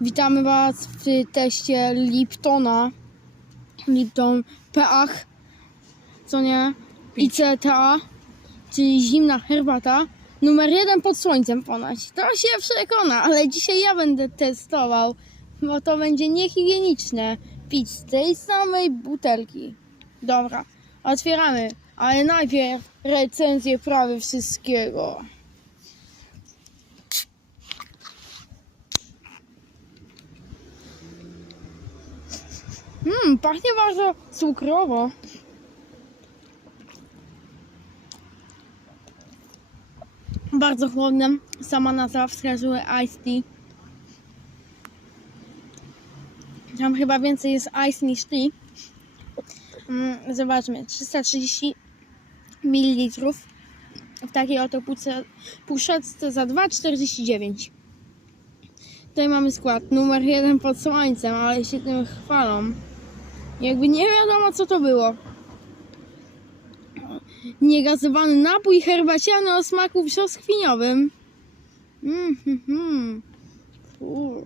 Witamy Was w teście Liptona. Lipton PAH, co nie? ICTA, czyli zimna herbata. Numer jeden pod słońcem ponoć. To się przekona, ale dzisiaj ja będę testował, bo to będzie niehigieniczne pić z tej samej butelki. Dobra, otwieramy, ale najpierw recenzję prawie wszystkiego. Mmm, pachnie bardzo cukrowo. Bardzo chłodne. Sama nazwa wskazuje Ice Tea. Tam chyba więcej jest ice niż tea. Mm, zobaczmy. 330 ml w takiej oto puszeczce za 2,49. Tutaj mamy skład numer jeden pod słońcem, ale się tym chwalą. Jakby nie wiadomo co to było. Niegazowany napój herbaciany o smaku brzoskwiniowym. Mm. Kur.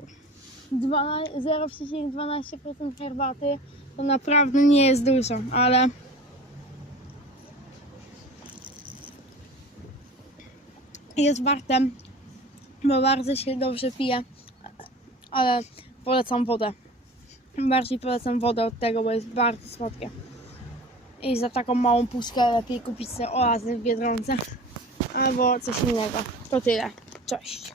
12 0,12% herbaty to naprawdę nie jest dużo, ale jest warte, bo bardzo się dobrze pije, ale polecam wodę. Bardziej polecam wodę od tego, bo jest bardzo słodkie. I za taką małą puszkę lepiej kupić sobie oazę w Biedronce albo coś innego. To tyle. Cześć.